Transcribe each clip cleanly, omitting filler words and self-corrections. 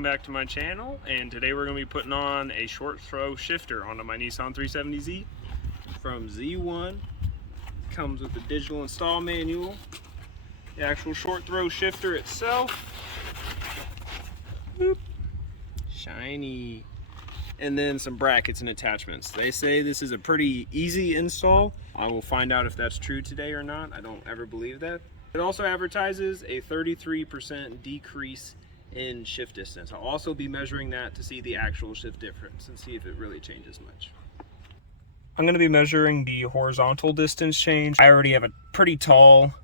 welcome back to my channel, and today we're going to be putting on a short throw shifter onto my Nissan 370Z from Z1. Comes with the digital install manual, the actual short throw shifter itself, boop, shiny, and then some brackets and attachments. They say this is a pretty easy install. I will find out if that's true today or not. I don't ever believe that. It also advertises a 33% decrease in shift distance. I'll also be measuring that to see the actual shift difference and see if it really changes much. I'm going to be measuring the horizontal distance change. I already have a pretty tall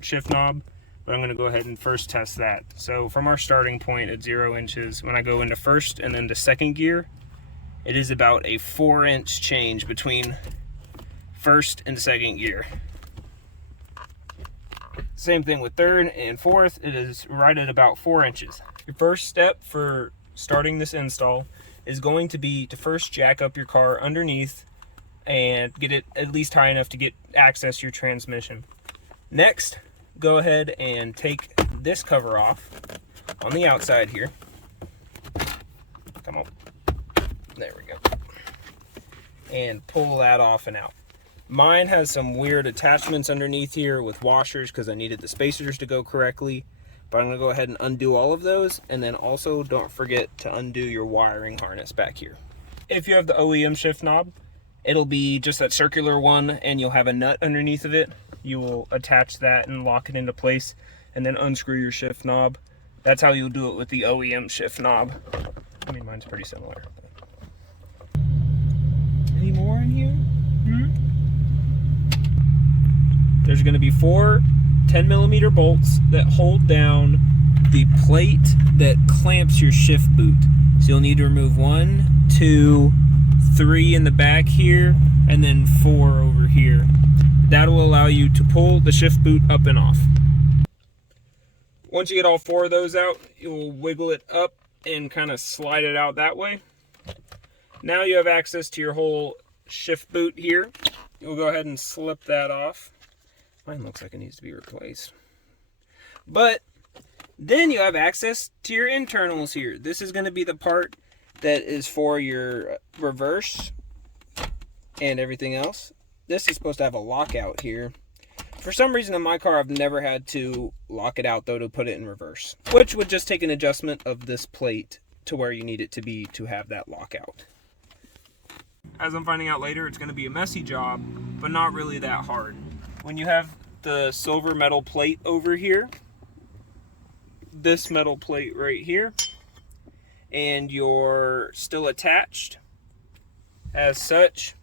shift knob, but I'm going to go ahead and first test that. So from our starting point at 0 inches, when I go into first and then to second gear, it is about a 4-inch change between first and second gear. Same thing with third and fourth, it is right at about 4 inches. Your first step for starting this install is going to be to first jack up your car underneath and get it at least high enough to get access to your transmission. Next, go ahead and take this cover off on the outside here. Come on. There we go. And pull that off and out. Mine has some weird attachments underneath here with washers because I needed the spacers to go correctly. But I'm going to go ahead and undo all of those. And then also don't forget to undo your wiring harness back here. If you have the OEM shift knob, it'll be just that circular one and you'll have a nut underneath of it. You will attach that and lock it into place and then unscrew your shift knob. That's how you'll do it with the OEM shift knob. I mean, mine's pretty similar. Any more in here? There's going to be 4 10mm bolts that hold down the plate that clamps your shift boot. So you'll need to remove 1, 2, 3 in the back here, and then 4 over here. That will allow you to pull the shift boot up and off. Once you get all 4 of those out, you'll wiggle it up and kind of slide it out that way. Now you have access to your whole shift boot here. You'll go ahead and slip that off. Mine looks like it needs to be replaced. But then you have access to your internals here. This is going to be the part that is for your reverse and everything else. This is supposed to have a lockout here. For some reason in my car, I've never had to lock it out though to put it in reverse, which would just take an adjustment of this plate to where you need it to be to have that lockout. As I'm finding out later, it's going to be a messy job, but not really that hard. When you have the silver metal plate over here, this metal plate right here, and you're still attached as such,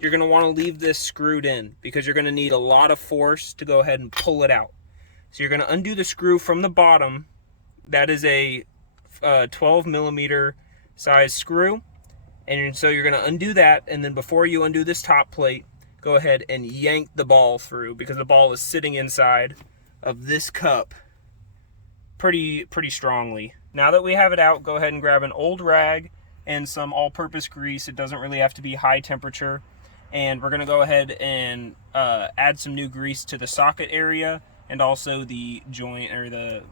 you're going to want to leave this screwed in because you're going to need a lot of force to go ahead and pull it out. So you're going to undo the screw from the bottom. That is a 12mm size screw. And so you're going to undo that, and then before you undo this top plate, go ahead and yank the ball through because the ball is sitting inside of this cup pretty strongly. Now that we have it out, go ahead and grab an old rag and some all-purpose grease. It doesn't really have to be high temperature. And we're going to go ahead and add some new grease to the socket area and also the joint or the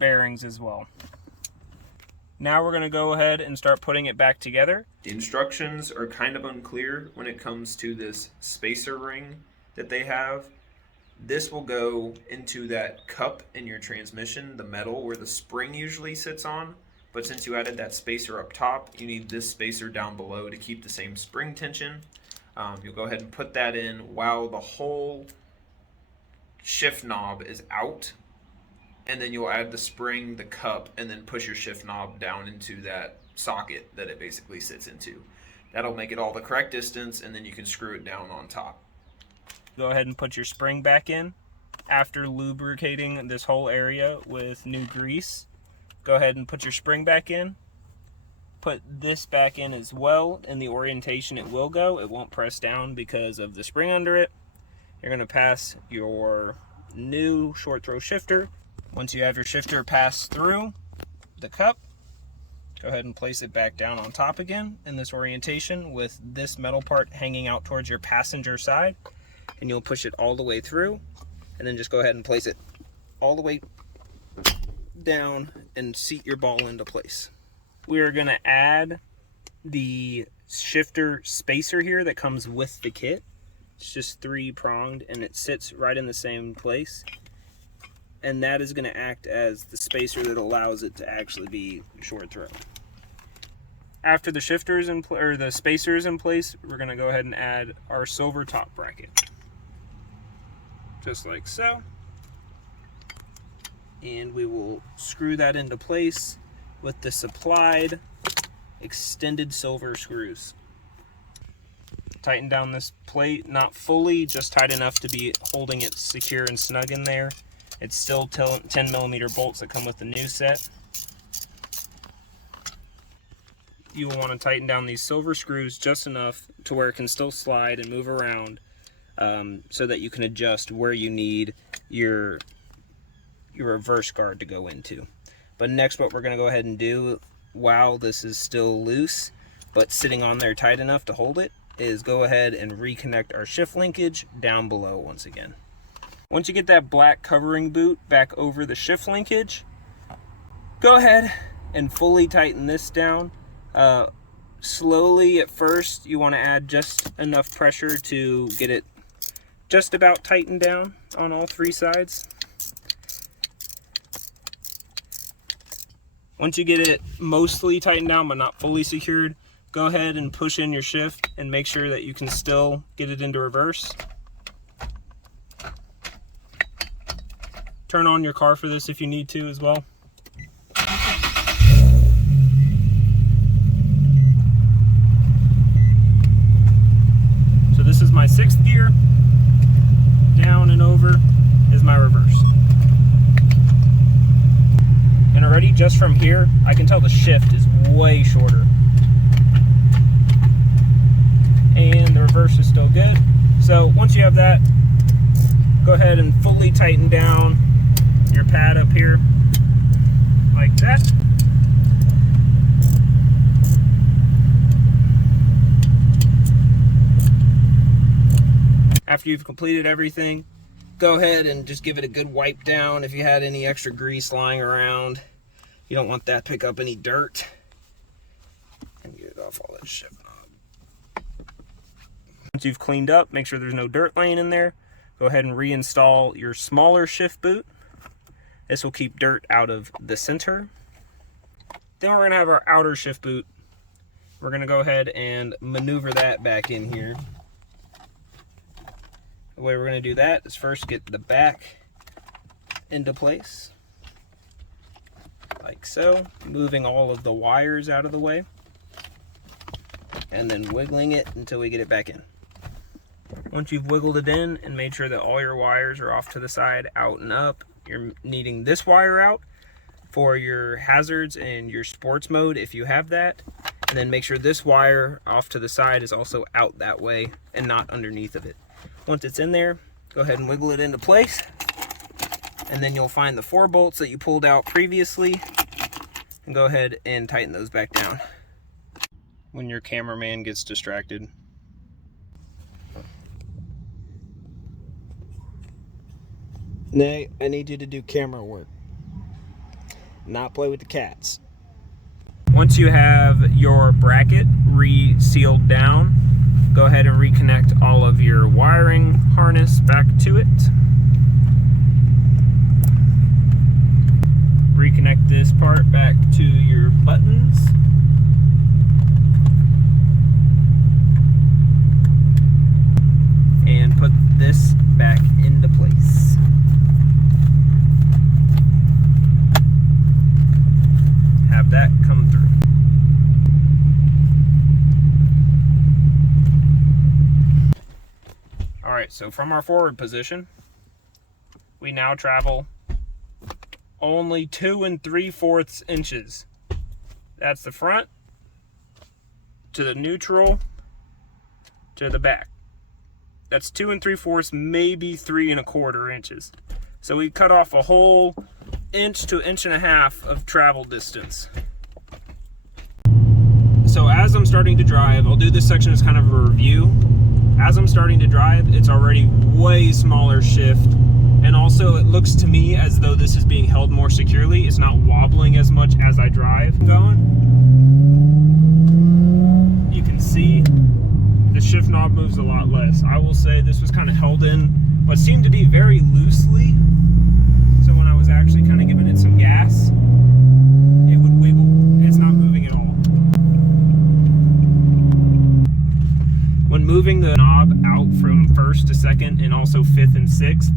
bearings as well. Now we're going to go ahead and start putting it back together. The instructions are kind of unclear when it comes to this spacer ring that they have. This will go into that cup in your transmission, the metal where the spring usually sits on. But since you added that spacer up top, you need this spacer down below to keep the same spring tension. You'll go ahead and put that in while the whole shift knob is out. And then you'll add the spring, the cup, and then push your shift knob down into that socket that it basically sits into. That'll make it all the correct distance, and then you can screw it down on top. Go ahead and put your spring back in. After lubricating this whole area with new grease, go ahead and put your spring back in. Put this back in as well. In the orientation it will go. It won't press down because of the spring under it. You're going to pass your new short throw shifter. Once you have your shifter pass through the cup, go ahead and place it back down on top again in this orientation with this metal part hanging out towards your passenger side. And you'll push it all the way through and then just go ahead and place it all the way down and seat your ball into place. We are going to add the shifter spacer here that comes with the kit. It's just 3-pronged and it sits right in the same place. And that is going to act as the spacer that allows it to actually be short throw. After the shifters or the spacers in place, we're going to go ahead and add our silver top bracket. Just like so. And we will screw that into place with the supplied extended silver screws. Tighten down this plate, not fully, just tight enough to be holding it secure and snug in there. It's still 10mm bolts that come with the new set. You will want to tighten down these silver screws just enough to where it can still slide and move around, so that you can adjust where you need your reverse guard to go into. But next, what we're going to go ahead and do while this is still loose but sitting on there tight enough to hold it is go ahead and reconnect our shift linkage down below once again. Once you get that black covering boot back over the shift linkage, go ahead and fully tighten this down. Slowly at first, you want to add just enough pressure to get it just about tightened down on all 3 sides. Once you get it mostly tightened down but not fully secured, go ahead and push in your shift and make sure that you can still get it into reverse. Turn on your car for this if you need to as well. So this is my 6th gear. Down and over is my reverse. And already just from here, I can tell the shift is way shorter. And the reverse is still good. So once you have that, go ahead and fully tighten down your pad up here like that. After you've completed everything, go ahead and just give it a good wipe down if you had any extra grease lying around. You don't want that to pick up any dirt. And get it off all that shit. Once you've cleaned up, make sure there's no dirt laying in there. Go ahead and reinstall your smaller shift boot. This will keep dirt out of the center. Then we're going to have our outer shift boot. We're going to go ahead and maneuver that back in here. The way we're going to do that is first get the back into place. Like so. Moving all of the wires out of the way. And then wiggling it until we get it back in. Once you've wiggled it in and made sure that all your wires are off to the side, out and up, you're needing this wire out for your hazards and your sports mode if you have that. And then make sure this wire off to the side is also out that way and not underneath of it. Once it's in there, go ahead and wiggle it into place. And then you'll find the 4 bolts that you pulled out previously and go ahead and tighten those back down. When your cameraman gets distracted. Nay, I need you to do camera work, not play with the cats. Once you have your bracket re-sealed down, go ahead and reconnect all of your wiring harness back to it. Reconnect this part back to your buttons. And put this back into place. Have that come through. Alright, so from our forward position, we now travel only 2 3/4 inches. That's the front to the neutral to the back. That's 2 3/4, maybe 3 1/4 inches. So we cut off a whole 1 to 1.5 inches of travel distance. So as I'm starting to drive, I'll do this section as kind of a review. As I'm starting to drive, it's already way smaller shift And also it looks to me as though this is being held more securely. It's not wobbling as much as I drive. Going. You can see the shift knob moves a lot less. I will say this was kind of held in what seemed to be very loosely. So when I was actually kind of giving it some gas, it would wiggle. It's not moving at all. When moving the knob out from first to second and also fifth and sixth,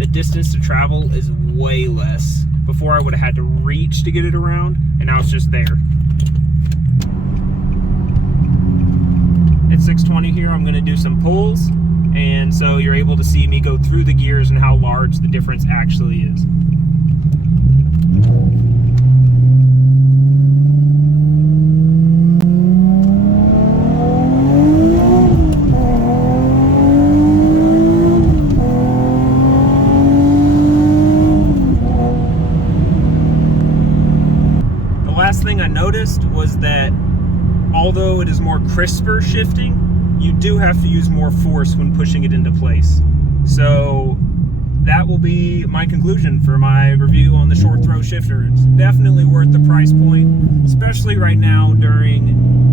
the distance to travel is way less. Before I would have had to reach to get it around, and now it's just there. At 620 here, I'm gonna do some pulls, and so you're able to see me go through the gears and how large the difference actually is. Last thing I noticed was that although it is more crisper shifting, you do have to use more force when pushing it into place. So that will be my conclusion for my review on the short throw shifter. It's definitely worth the price point, especially right now during